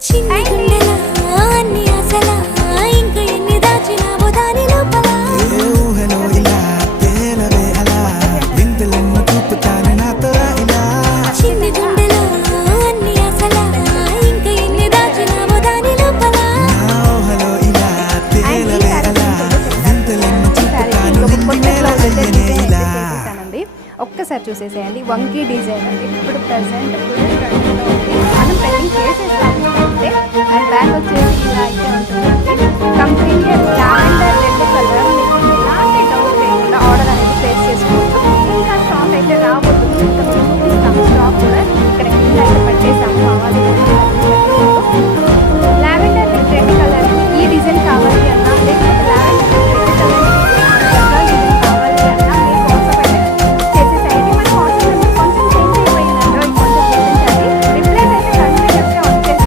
చిన్ని గుండెలా అన్ని ఆశలా ఇంకా ఎన్ని దాచినావో దాని లోపల ఏ ఊహలో ఇలా తేలవే అలా వింతలెన్నో చూపుతాను నాతో రా ఇలా చిన్ని గుండెలో అన్ని ఆశలా ఇంకా ఎన్ని దాచినావో దాని లోపల నా ఊహలో ఇలా తేలవే అలా వింతలెన్నో చూపుతాను నిన్ను నేల అయ్యనే ఇలా ఒక్కసారి చూసేసేయండి. వంకీ డిజైన్ అండి. ఇప్పుడు ప్రెసెంట్ మనం పెయింటింగ్ చేసేస్తాం.